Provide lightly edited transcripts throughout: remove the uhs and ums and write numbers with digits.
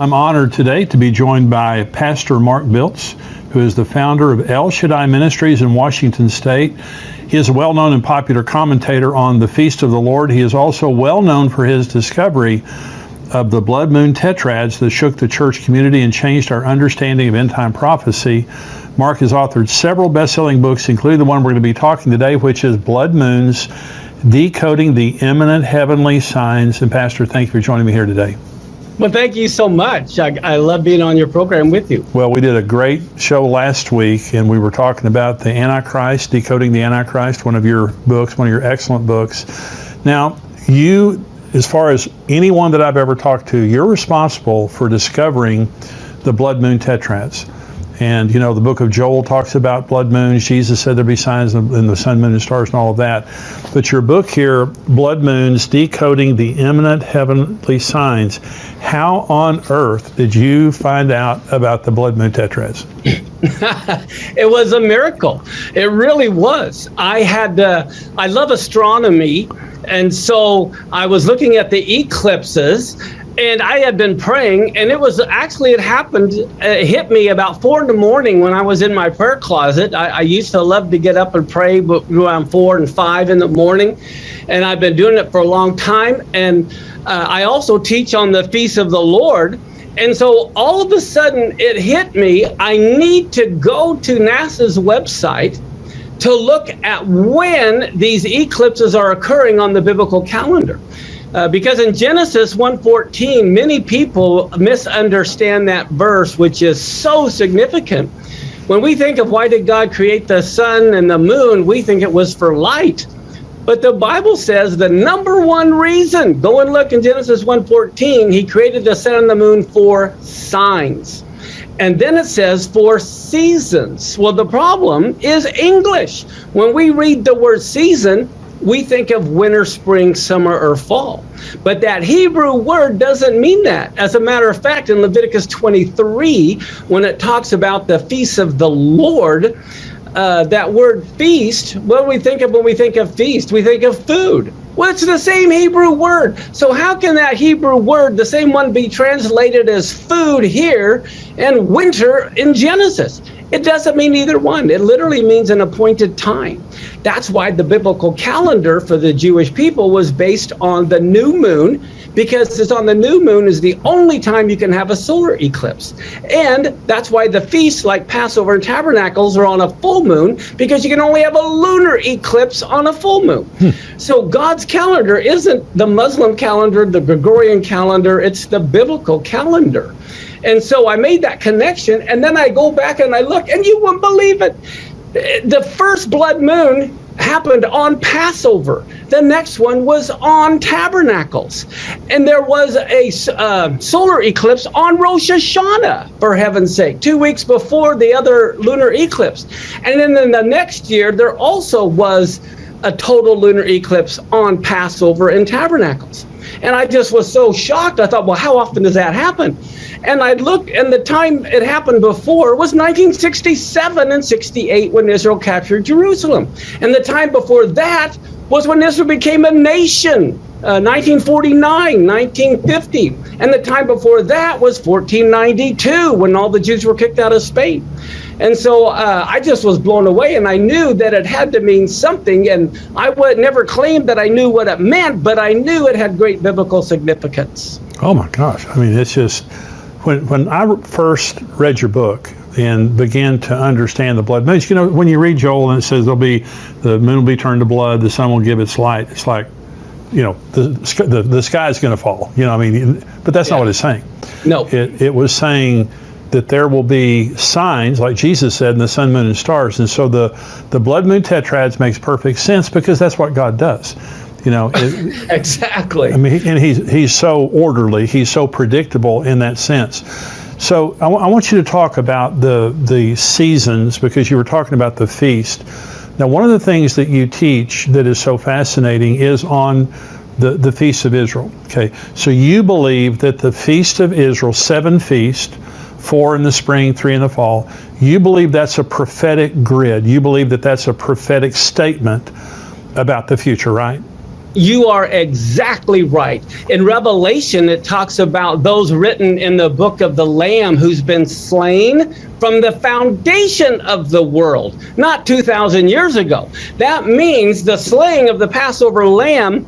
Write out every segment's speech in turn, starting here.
I'm honored today to be joined by Pastor Mark Biltz, who is the founder of El Shaddai Ministries in Washington State. He is a well-known and popular commentator on the Feast of the Lord. He is also well known for his discovery of the blood moon tetrads that shook the church community and changed our understanding of end-time prophecy. Mark has authored several best-selling books, including the one we're going to be talking today, which is Blood Moons, Decoding the Imminent Heavenly Signs. And Pastor, thank you for joining me here today. Well, thank you so much. I love being on your program with you. Well, we did a great show last week, and we were talking about the Antichrist, Decoding the Antichrist, one of your books, one of your excellent books. Now, you, as far as anyone that I've ever talked to, you're responsible for discovering the blood moon tetrads. And, you know, the book of Joel talks about blood moons. Jesus said there'd be signs in the sun, moon, and stars and all of that. But your book here, Blood Moons, Decoding the Imminent Heavenly Signs, how on earth did you find out about the blood moon tetrads? It was a miracle. It really was. I love astronomy. And so I was looking at the eclipses, and I had been praying, and it hit me about 4 a.m. when I was in my prayer closet. I used to love to get up and pray around 4 and 5 in the morning, and I've been doing it for a long time. And I also teach on the Feast of the Lord. And so all of a sudden it hit me, I need to go to NASA's website to look at when these eclipses are occurring on the biblical calendar. Because in Genesis 1:14, many people misunderstand that verse, which is so significant. When we think of why did God create the sun and the moon, we think it was for light. But the Bible says the number one reason, go and look in Genesis 1:14, he created the sun and the moon for signs. And then it says for seasons. Well, the problem is English. When we read the word season, we think of winter, spring, summer, or fall. But that Hebrew word doesn't mean that. As a matter of fact, in Leviticus 23, when it talks about the feast of the Lord, that word feast, what do we think of when we think of feast? We think of food. Well, it's the same Hebrew word. So how can that Hebrew word, the same one, be translated as food here and winter in Genesis? It doesn't mean either one. It literally means an appointed time. That's why the biblical calendar for the Jewish people was based on the new moon, because it's on the new moon is the only time you can have a solar eclipse. And that's why the feasts like Passover and Tabernacles are on a full moon, because you can only have a lunar eclipse on a full moon. So God's calendar isn't the Muslim calendar, the Gregorian calendar, it's the biblical calendar. And so I made that connection, and then I go back and I look, and you wouldn't believe it. The first blood moon happened on Passover. The next one was on Tabernacles. And there was a solar eclipse on Rosh Hashanah, for heaven's sake, 2 weeks before the other lunar eclipse. And then in the next year, there also was a total lunar eclipse on Passover and Tabernacles. And I just was so shocked. I thought, well, how often does that happen? And I looked, and the time it happened before was 1967 and 68 when Israel captured Jerusalem. And the time before that was when Israel became a nation, 1949, 1950. And the time before that was 1492 when all the Jews were kicked out of Spain. And so I just was blown away, and I knew that it had to mean something. And I would never claim that I knew what it meant, but I knew it had great biblical significance. Oh my gosh. I mean, it's just, when I first read your book and began to understand the blood moons, you know, when you read Joel and it says the moon will be turned to blood, the sun will give its light, it's like, you know, the sky is going to fall, you know, I mean, but that's not what it's saying. No. It was saying that there will be signs, like Jesus said, in the sun, moon, and stars. And so the blood moon tetrads makes perfect sense, because that's what God does. You know, exactly. I mean, and he's so orderly, he's so predictable in that sense. So I want you to talk about the seasons, because you were talking about the feast. Now, one of the things that you teach that is so fascinating is on the Feast of Israel. Okay, so you believe that the Feast of Israel, 7 feasts, 4 in the spring, 3 in the fall, you believe that's a prophetic grid. You believe that that's a prophetic statement about the future, right? You are exactly right. In Revelation, it talks about those written in the book of the Lamb who's been slain from the foundation of the world, not 2,000 years ago. That means the slaying of the Passover lamb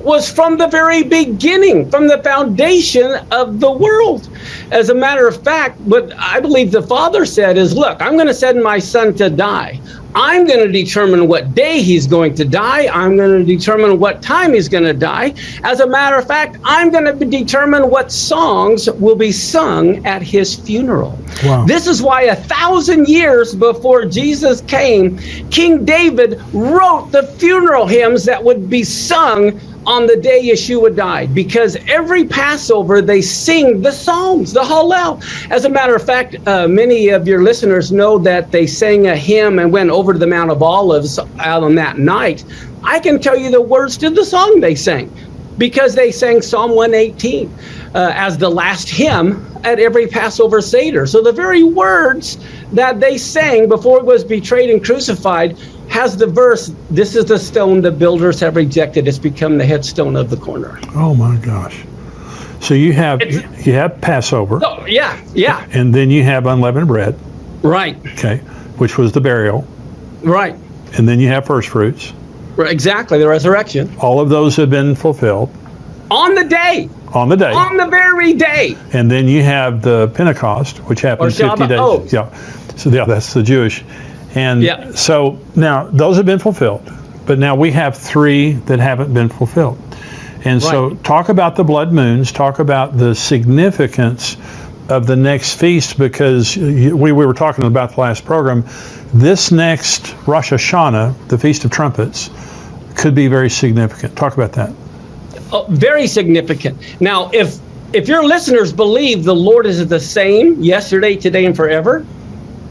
was from the very beginning, from the foundation of the world. As a matter of fact, what I believe the Father said is, look, I'm going to send my son to die. I'm going to determine what day he's going to die. I'm going to determine what time he's going to die. As a matter of fact, I'm going to determine what songs will be sung at his funeral. Wow. This is why 1,000 years before Jesus came, King David wrote the funeral hymns that would be sung on the day Yeshua died, because every Passover they sing the Psalms, the Hallel. As a matter of fact, many of your listeners know that they sang a hymn and went over to the Mount of Olives out on that night. I can tell you the words to the song they sang, because they sang Psalm 118 as the last hymn at every Passover Seder. So the very words that they sang before he was betrayed and crucified has the verse, this is the stone the builders have rejected. It's become the headstone of the corner. Oh my gosh. So you have Passover. Oh, yeah. And then you have unleavened bread. Right. Okay. Which was the burial. Right. And then you have first fruits. Exactly, the resurrection. All of those have been fulfilled. On the day. On the day. On the very day. And then you have the Pentecost, which happened 50 days. Oh. Yeah. So yeah, that's the Jewish. And so now those have been fulfilled, but now we have 3 that haven't been fulfilled. And so talk about the blood moons, talk about the significance of the next feast, because we were talking about the last program. This next Rosh Hashanah, the Feast of Trumpets, could be very significant. Talk about that. Oh, very significant. Now, if your listeners believe the Lord is the same yesterday, today, and forever,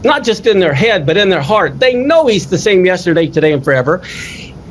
not just in their head, but in their heart, they know he's the same yesterday, today, and forever.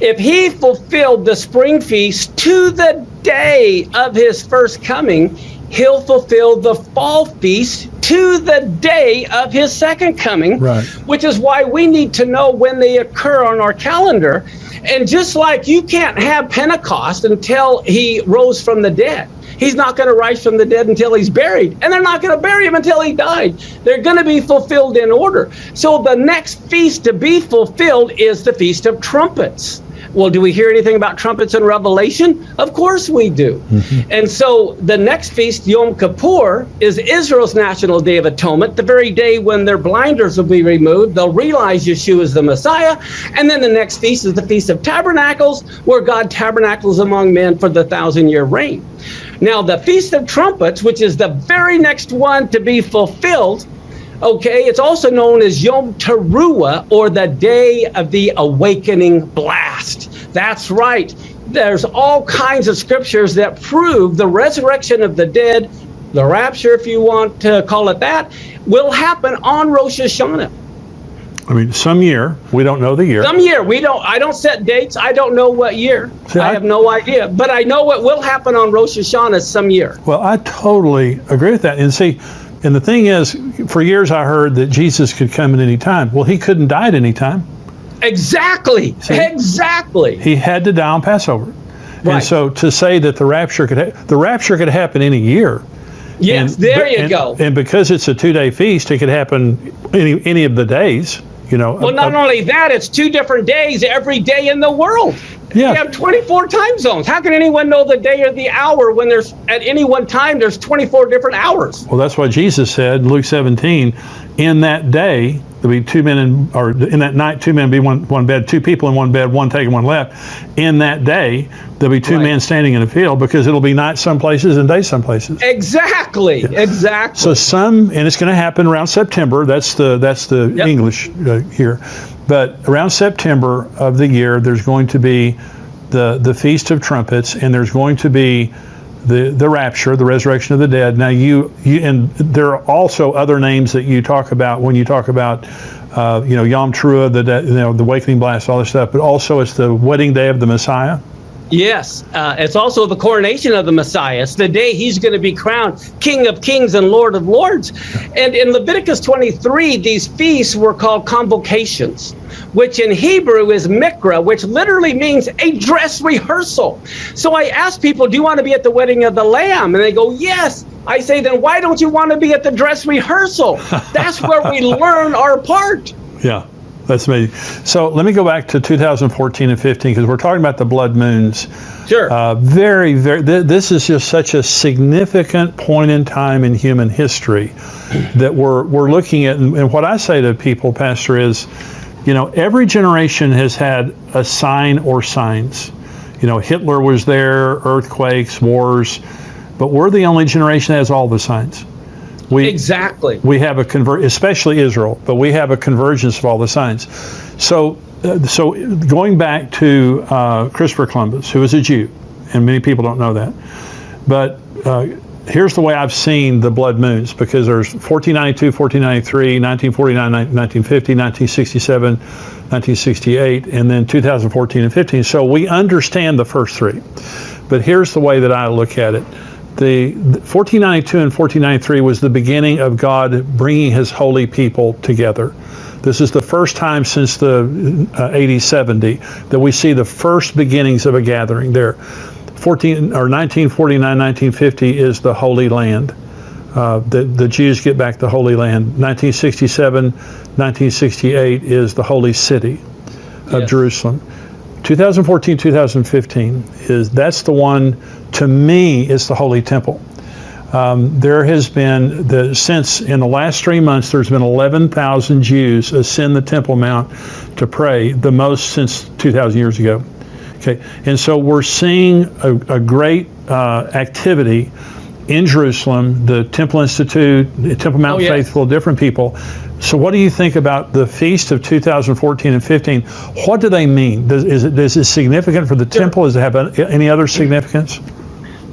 If he fulfilled the spring feast to the day of his first coming, he'll fulfill the fall feast to the day of his second coming, which is why we need to know when they occur on our calendar. And just like you can't have Pentecost until he rose from the dead, he's not going to rise from the dead until he's buried. And they're not going to bury him until he died. They're going to be fulfilled in order. So the next feast to be fulfilled is the Feast of Trumpets. Well, do we hear anything about trumpets in Revelation? Of course we do. And so the next feast, Yom Kippur, is Israel's National Day of Atonement, the very day when their blinders will be removed. They'll realize Yeshua is the Messiah. And then the next feast is the Feast of Tabernacles, where God tabernacles among men for the 1,000-year reign. Now, the Feast of Trumpets, which is the very next one to be fulfilled, okay, it's also known as Yom Teruah, or the Day of the Awakening Blast. That's right. There's all kinds of scriptures that prove the resurrection of the dead, the rapture, if you want to call it that, will happen on Rosh Hashanah. I mean, some year, we don't know the year. Some year, I don't set dates. I don't know what year. See, I have no idea. But I know what will happen on Rosh Hashanah some year. Well, I totally agree with that. And see, and the thing is, for years I heard that Jesus could come at any time. Well, he couldn't die at any time. Exactly. See, exactly. He had to die on Passover. Right. And so to say that the rapture could happen any year. Yes, there you go. And because it's a 2-day feast, it could happen any of the days. You know. Well, not only that, it's 2 different days every day in the world. Yeah. You have 24 time zones. How can anyone know the day or the hour when there's at any one time there's 24 different hours? Well, that's what Jesus said in Luke 17. In that day, there'll be 2 men, or in that night, 2 men be one bed, 2 people in one bed, one taking one left. In that day, there'll be 2 men standing in a field, because it'll be night some places and day some places. Exactly. Yeah. Exactly. So and it's going to happen around September. That's the English here. But around September of the year, there's going to be the Feast of Trumpets, and there's going to be the rapture, the resurrection of the dead. Now and there are also other names that you talk about when you talk about Yom Teruah, the awakening blast, all this stuff. But also it's the wedding day of the Messiah. Yes, it's also the coronation of the Messiah. It's the day he's going to be crowned King of Kings and Lord of Lords. And in Leviticus 23, these feasts were called convocations, which in Hebrew is mikra, which literally means a dress rehearsal. So I ask people, do you want to be at the wedding of the Lamb? And they go, yes. I say, then why don't you want to be at the dress rehearsal? That's where we learn our part. Yeah. That's amazing. So let me go back to 2014 and 15 because we're talking about the blood moons. Sure. This is just such a significant point in time in human history that we're looking at. And what I say to people, Pastor, is, every generation has had a sign or signs. Hitler was there, earthquakes, wars, but we're the only generation that has all the signs. Exactly. We have especially Israel, but we have a convergence of all the signs. So going back to Christopher Columbus, who was a Jew, and many people don't know that, but here's the way I've seen the blood moons, because there's 1492, 1493, 1949, 1950, 1967, 1968, and then 2014 and 15. So we understand the first three. But here's the way that I look at it. The 1492 and 1493 was the beginning of God bringing his holy people together. This is the first time since the AD 70 that we see the first beginnings of a gathering there. 1949, 1950 is the Holy Land. The Jews get back the Holy Land. 1967, 1968 is the Holy City of Jerusalem. 2014, 2015 that's the one, to me, is the Holy Temple. There has been, since in the last 3 months, there's been 11,000 Jews ascend the Temple Mount to pray, the most since 2,000 years ago. Okay, and so we're seeing a great activity in Jerusalem, the Temple Institute, the Temple Mount Faithful, different people. So what do you think about the feast of 2014 and 15? What do they mean? Is it significant for the temple? Does it have any other significance?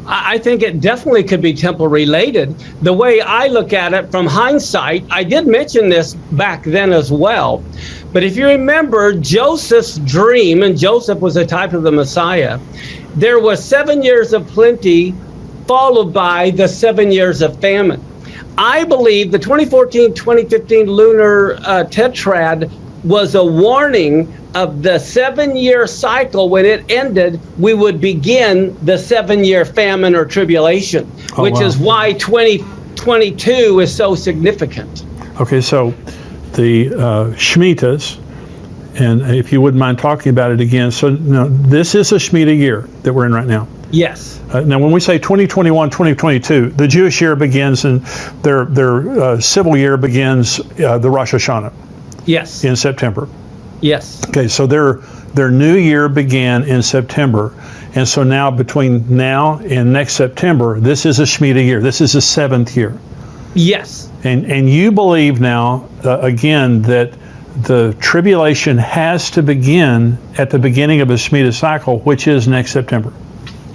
I think it definitely could be temple related. The way I look at it from hindsight, I did mention this back then as well. But if you remember Joseph's dream, and Joseph was a type of the Messiah, there was 7 years of plenty followed by the 7 years of famine. I believe the 2014-2015 lunar tetrad was a warning of the 7-year cycle. When it ended, we would begin the 7-year famine or tribulation, which is why 2022 is so significant. Okay, so the Shemitahs, and if you wouldn't mind talking about it again. So now, this is a Shemitah year that we're in right now. Yes. Now, when we say 2021, 2022, the Jewish year begins, and their civil year begins the Rosh Hashanah. Yes. In September. Yes. Okay, so their new year began in September, and so now between now and next September, this is a Shemitah year. This is the 7th year. Yes. And you believe now again that the tribulation has to begin at the beginning of a Shemitah cycle, which is next September.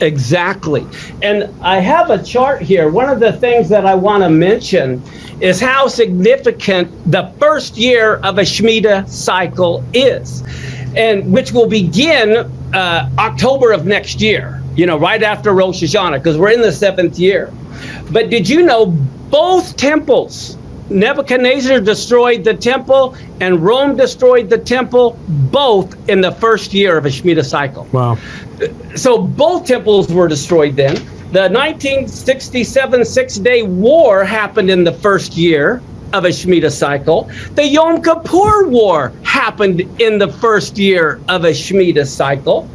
Exactly. And I have a chart here. One of the things that I want to mention is how significant the first year of a Shemitah cycle is, and which will begin October of next year, right after Rosh Hashanah, because we're in the 7th year. But did you know both temples, Nebuchadnezzar destroyed the temple and Rome destroyed the temple, both in the first year of a Shemitah cycle? Wow. So both temples were destroyed then. The 1967 Six-Day War happened in the first year of a Shemitah cycle. The Yom Kippur War happened in the first year of a Shemitah cycle.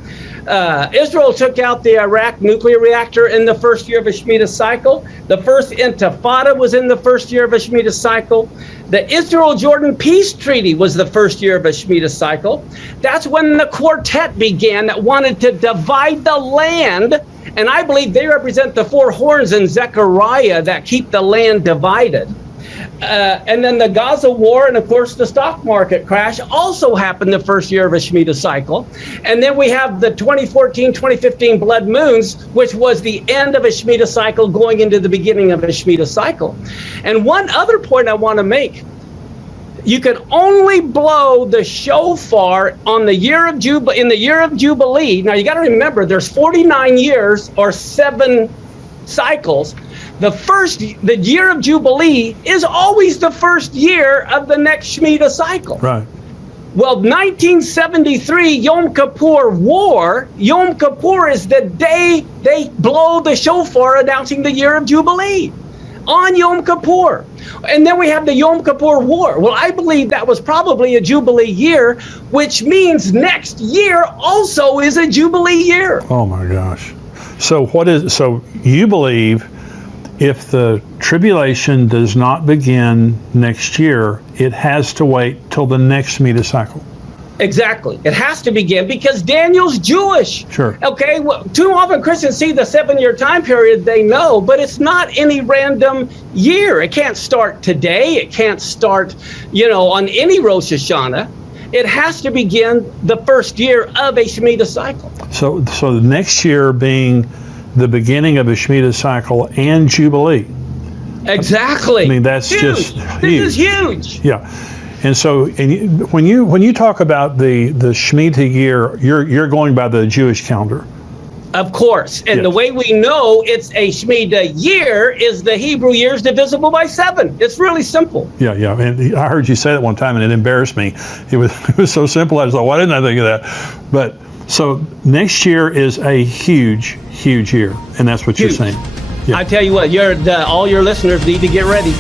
Israel took out the Iraq nuclear reactor in the first year of a Shemitah cycle. The first Intifada was in the first year of a Shemitah cycle. The Israel-Jordan peace treaty was the first year of a Shemitah cycle. That's when the quartet began that wanted to divide the land. And I believe they represent the 4 horns in Zechariah that keep the land divided. And then the Gaza war and, of course, the stock market crash also happened the first year of a Shemitah cycle. And then we have the 2014-2015 blood moons, which was the end of a Shemitah cycle going into the beginning of a Shemitah cycle. And one other point I want to make You can only blow the shofar on the year of in the year of Jubilee. Now you got to remember, there's 49 years or 7 cycles. The year of Jubilee is always the first year of the next Shemitah cycle. Right. Well, 1973 Yom Kippur War. Yom Kippur is the day they blow the shofar announcing the year of Jubilee on Yom Kippur. And then we have the Yom Kippur War. Well, I believe that was probably a Jubilee year, which means next year also is a Jubilee year. Oh my gosh. So you believe if the tribulation does not begin next year, it has to wait till the next Shemitah cycle? Exactly. It has to begin because Daniel's Jewish. Sure. Okay. Well, too often Christians see the 7-year time period, they know, but it's not any random year. It can't start today. It can't start, on any Rosh Hashanah. It has to begin the first year of a Shemitah cycle. So the next year being the beginning of a Shemitah cycle and Jubilee. Exactly. I mean, that's huge. just huge. This is huge. Yeah. And so, when you talk about the Shemitah year, you're going by the Jewish calendar. Of course. And yes. The way we know it's a Shemitah year is the Hebrew years divisible by 7. It's really simple. Yeah. And I heard you say that one time, and it embarrassed me. It was so simple. I was like, why didn't I think of that? But so next year is a huge, huge year, and that's what huge. You're saying. Yeah. I tell you what, all your listeners need to get ready.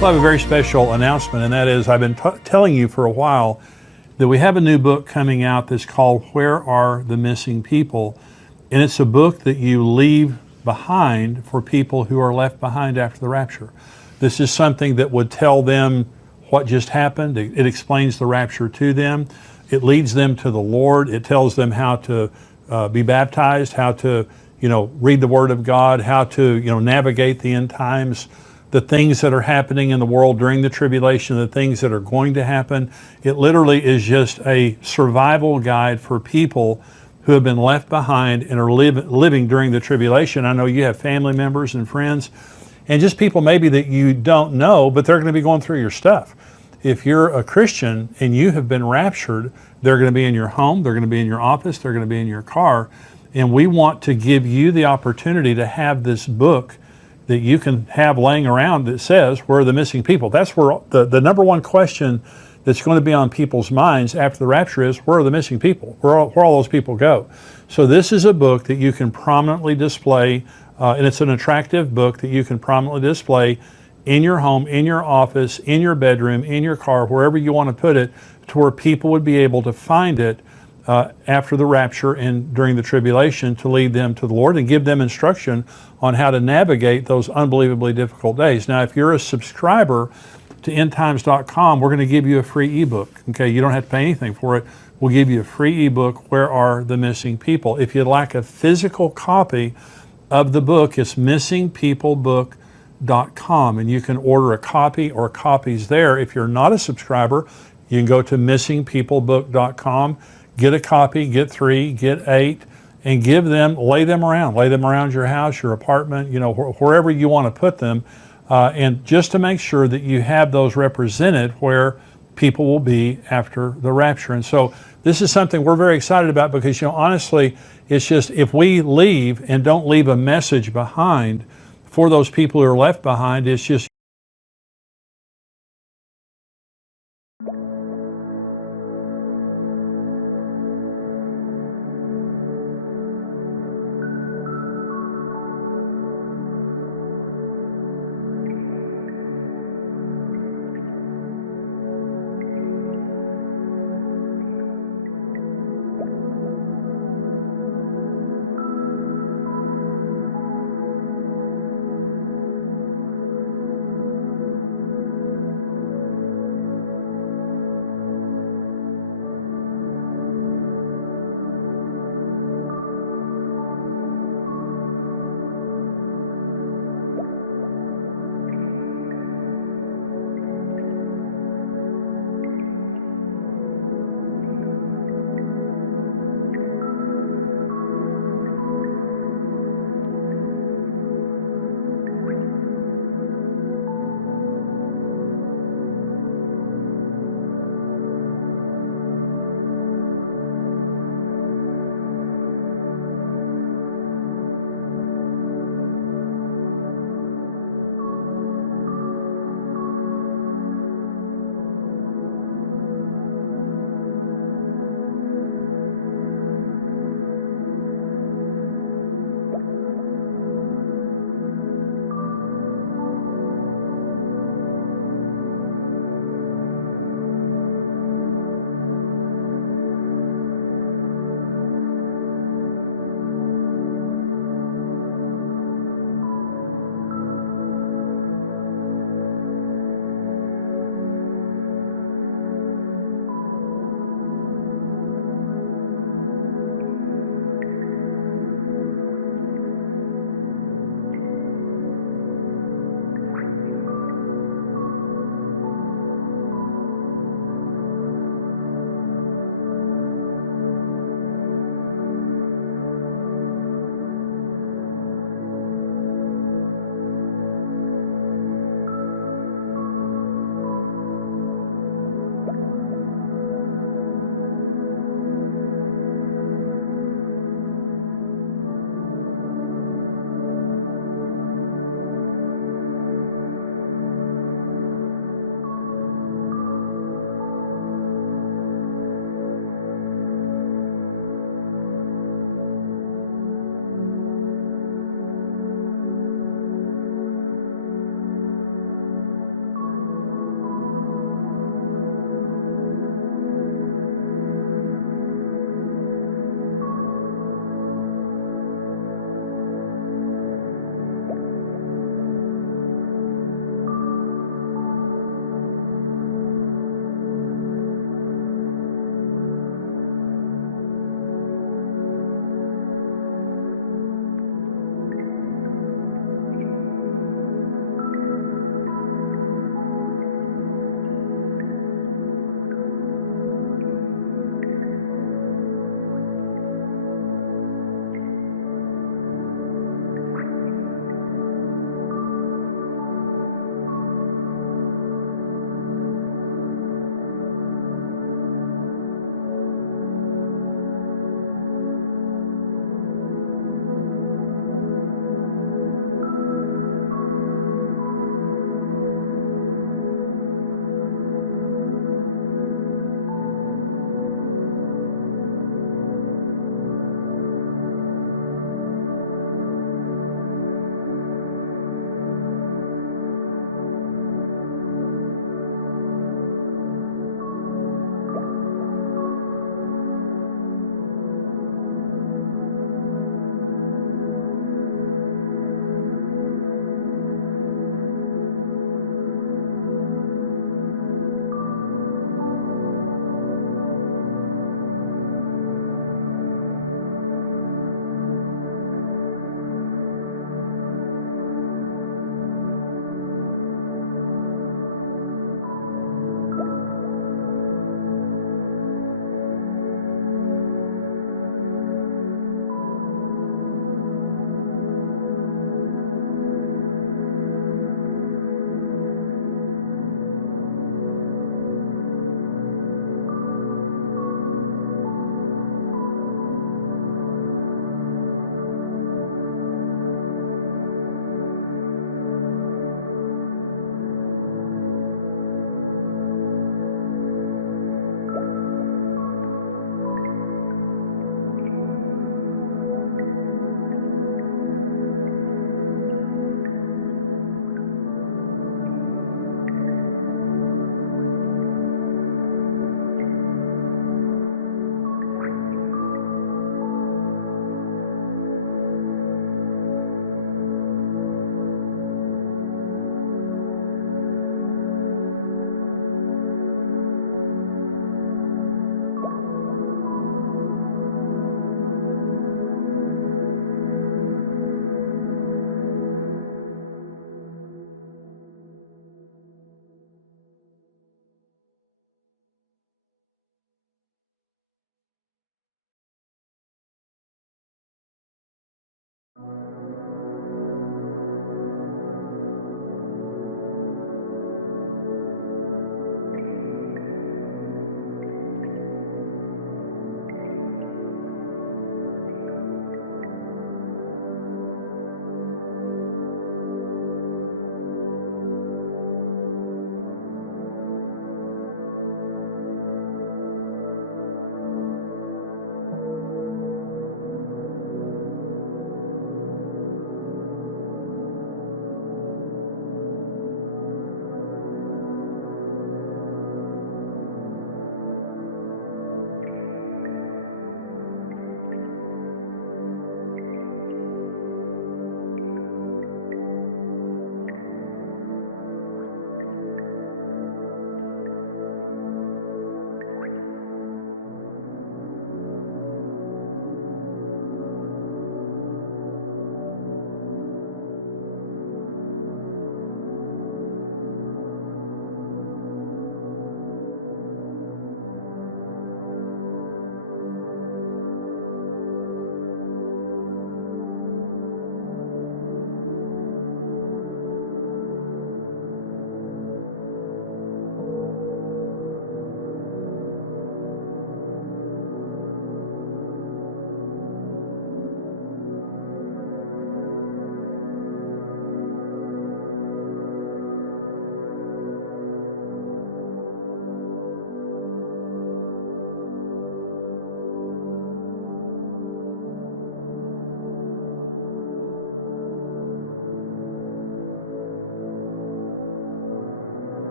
Well, I have a very special announcement, and that is I've been telling you for a while that we have a new book coming out that's called Where Are the Missing People? And it's a book that you leave behind for people who are left behind after the rapture. This is something that would tell them what just happened. It explains the rapture to them. It leads them to the Lord. It tells them how to be baptized, how to read the Word of God, how to navigate the end times, the things that are happening in the world during the tribulation, the things that are going to happen. It literally is just a survival guide for people who have been left behind and are living during the tribulation. I know you have family members and friends and just people maybe that you don't know, but they're going to be going through your stuff. If you're a Christian and you have been raptured, they're going to be in your home, they're going to be in your office, they're going to be in your car. And we want to give you the opportunity to have this book that you can have laying around that says, where are the missing people? That's where the number one question that's going to be on people's minds after the rapture is, where are the missing people? Where all those people go? So this is a book that you can prominently display, and it's an attractive book that you can prominently display in your home, in your office, in your bedroom, in your car, wherever you want to put it, to where people would be able to find it after the rapture and during the tribulation to lead them to the Lord and give them instruction on how to navigate those unbelievably difficult days. Now, if you're a subscriber to endtimes.com, we're going to give you a free ebook. Okay, you don't have to pay anything for it. We'll give you a free ebook, Where Are the Missing People? If you'd like a physical copy of the book, it's missingpeoplebook.com, and you can order a copy or copies there. If you're not a subscriber, you can go to missingpeoplebook.com, get a copy, get 3, get 8, and lay them around your house, your apartment, wherever you want to put them, and just to make sure that you have those represented where people will be after the rapture. And so this is something we're very excited about because, honestly, it's just if we leave and don't leave a message behind for those people who are left behind, it's just